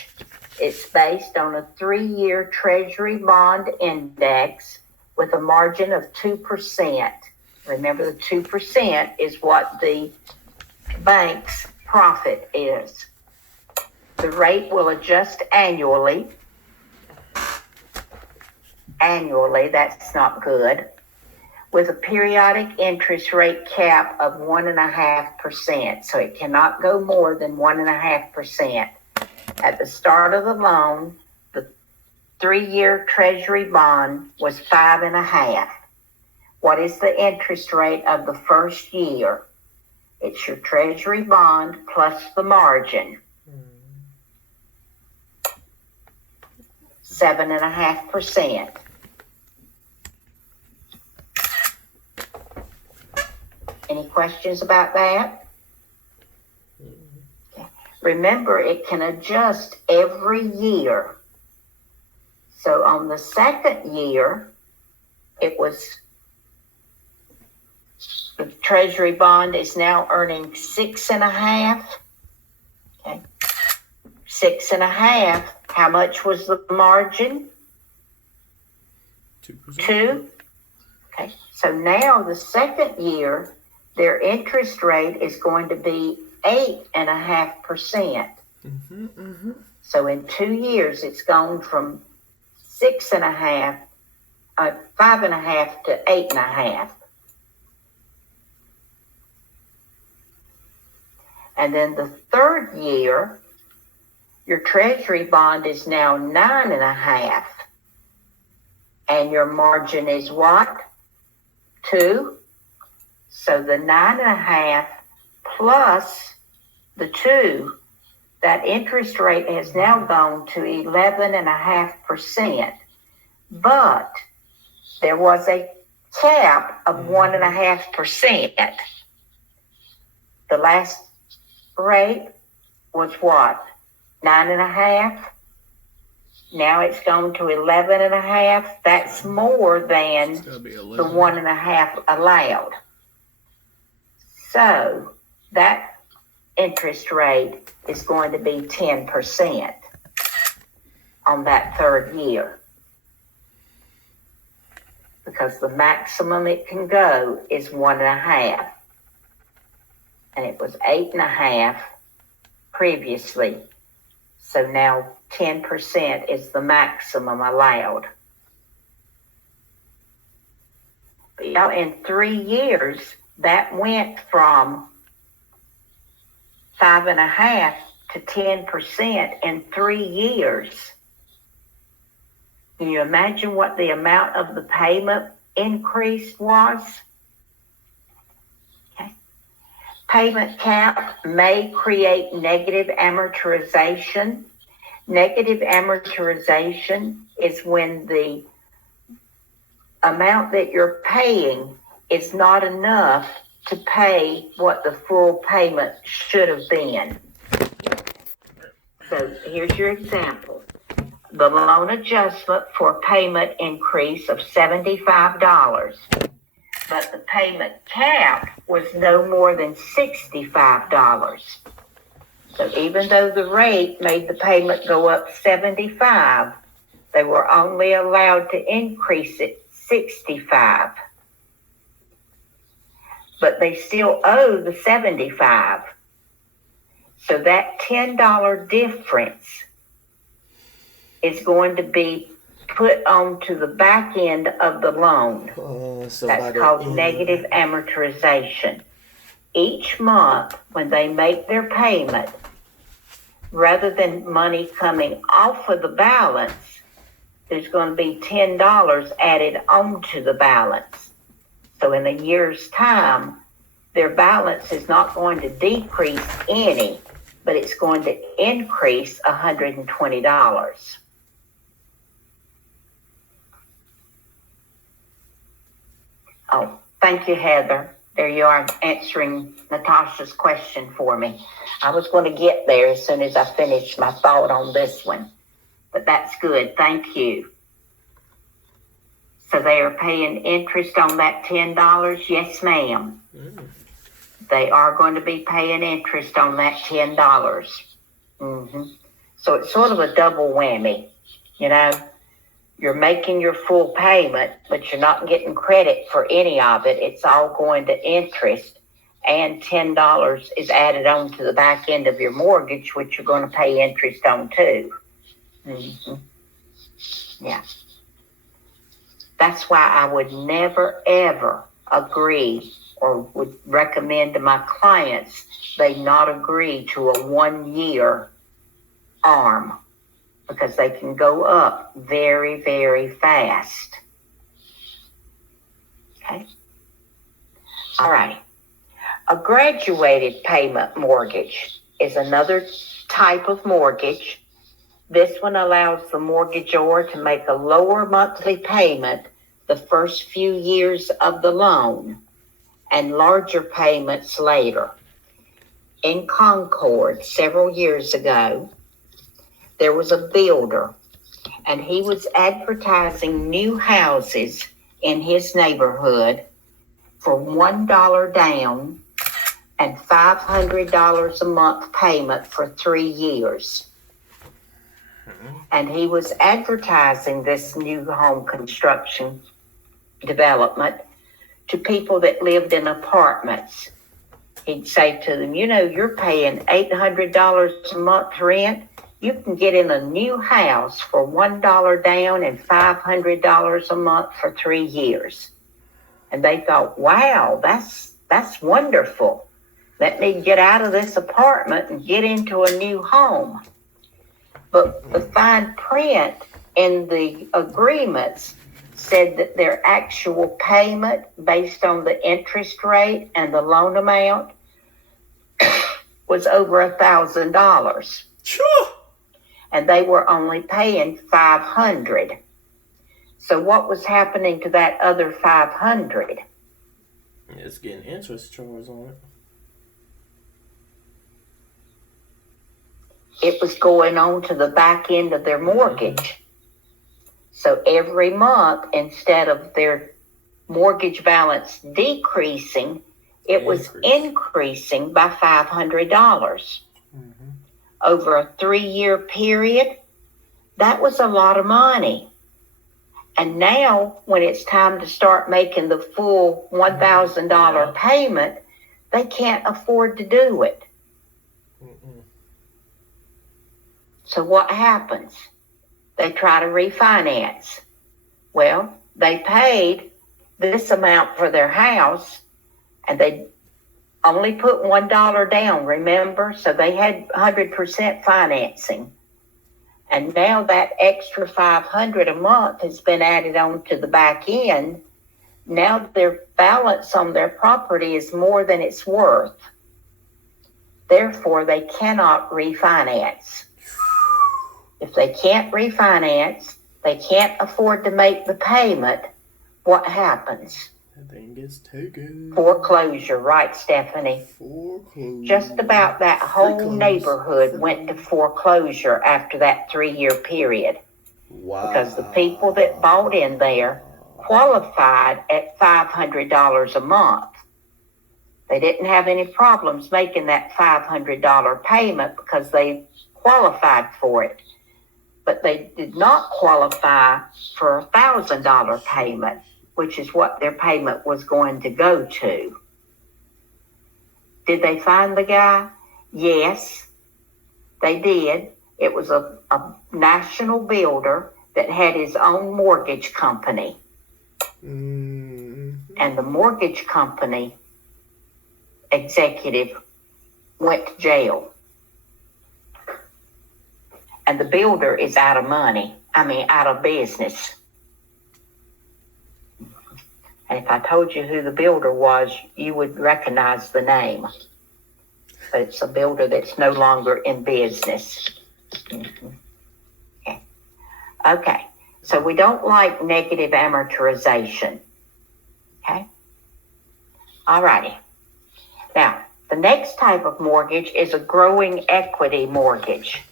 mortgage. It's based on a 3-year Treasury bond index with a margin of 2%. Remember, the 2% is what the bank's profit is. The rate will adjust annually. Annually, that's not good. With a periodic interest rate cap of 1.5%. So it cannot go more than 1.5%. At the start of the loan, the 3-year Treasury bond was 5.5%. What is the interest rate of the first year? It's your Treasury bond plus the margin. 7.5%. Any questions about that? Okay. Remember, it can adjust every year. So on the second year, it was, the Treasury bond is now earning 6.5%. Okay. 6.5%. How much was the margin? 2%. 2%. Okay. So now the second year, their interest rate is going to be 8.5%. So in 2 years, it's gone from 5.5% to 8.5%. And then the third year, your Treasury bond is now 9.5%. And your margin is what? 2%. So the 9.5% plus the 2%, that interest rate has now gone to 11.5%. But there was a cap of 1.5%. The last rate was what? 9.5%. Now it's gone to 11.5%. That's more than the 1.5% allowed. So that interest rate is going to be 10% on that third year, because the maximum it can go is 1.5%. And it was 8.5% previously. So now 10% is the maximum allowed. But in 3 years, that went from 5.5% to 10% in 3 years. Can you imagine what the amount of the payment increase was? Okay. Payment cap may create negative amortization. Negative amortization is when the amount that you're paying is not enough to pay what the full payment should have been. So here's your example. The loan adjustment for payment increase of $75, but the payment cap was no more than $65. So even though the rate made the payment go up $75, they were only allowed to increase it $65. But they still owe the $75. So that $10 difference is going to be put onto the back end of the loan. That's called negative amortization. Each month when they make their payment, rather than money coming off of the balance, there's going to be $10 added onto the balance. So in a year's time, their balance is not going to decrease any, but it's going to increase $120. Oh, thank you, Heather. There you are answering Natasha's question for me. I was going to get there as soon as I finished my thought on this one, but that's good. Thank you. So they are paying interest on that $10? Yes, ma'am. They are going to be paying interest on that $10. So it's sort of a double whammy, you know. You're making your full payment, but you're not getting credit for any of it. It's all going to interest, and $10 is added on to the back end of your mortgage, which you're going to pay interest on too. Mm-hmm. Yeah. That's why I would never, ever agree or would recommend to my clients they not agree to a 1-year ARM, because they can go up very, very fast. Okay. All right. A graduated payment mortgage is another type of mortgage. This one allows the mortgagor to make a lower monthly payment the first few years of the loan and larger payments later. In Concord, several years ago, there was a builder, and he was advertising new houses in his neighborhood for $1 down and $500 a month payment for 3 years. And he was advertising this new home construction development to people that lived in apartments. He'd say to them, you know, you're paying $800 a month rent. You can get in a new house for $1 down and $500 a month for 3 years. And they thought, wow, that's wonderful. Let me get out of this apartment and get into a new home. But the fine print in the agreements said that their actual payment based on the interest rate and the loan amount was over $1,000. Sure. And they were only paying $500. So what was happening to that other $500? It's getting interest charged on it. It was going on to the back end of their mortgage. Mm-hmm. So every month, instead of their mortgage balance decreasing, it was increasing by $500. Mm-hmm. Over a 3-year period, that was a lot of money. And now, when it's time to start making the full $1,000 payment, they can't afford to do it. Mm-mm. So what happens? They try to refinance. Well, they paid this amount for their house, and they only put $1 down, remember? So they had 100% financing. And now that extra $500 a month has been added on to the back end. Now their balance on their property is more than it's worth. Therefore, they cannot refinance. If they can't refinance, they can't afford to make the payment, what happens? That thing gets taken. Foreclosure, right, Stephanie? Foreclosure. Just about that whole neighborhood went to foreclosure after that 3-year period. Wow. Because the people that bought in there qualified at $500 a month. They didn't have any problems making that $500 payment because they qualified for it. But they did not qualify for a $1,000 payment, which is what their payment was going to go to. Did they find the guy? Yes, they did. It was a national builder that had his own mortgage company. Mm-hmm. And the mortgage company executive went to jail. And the builder is out of business. And if I told you who the builder was, you would recognize the name. But it's a builder that's no longer in business. Mm-hmm. Okay. So we don't like negative amortization. Okay. All righty. Now, the next type of mortgage is a growing equity mortgage.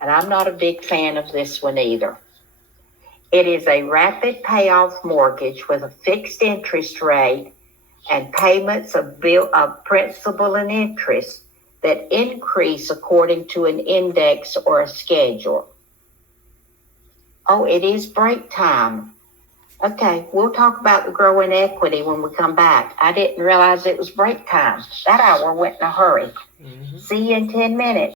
And I'm not a big fan of this one either. It is a rapid payoff mortgage with a fixed interest rate and payments of principal and interest that increase according to an index or a schedule. Oh, it is break time. Okay, we'll talk about the growing equity when we come back. I didn't realize it was break time. That hour went in a hurry. Mm-hmm. See you in 10 minutes.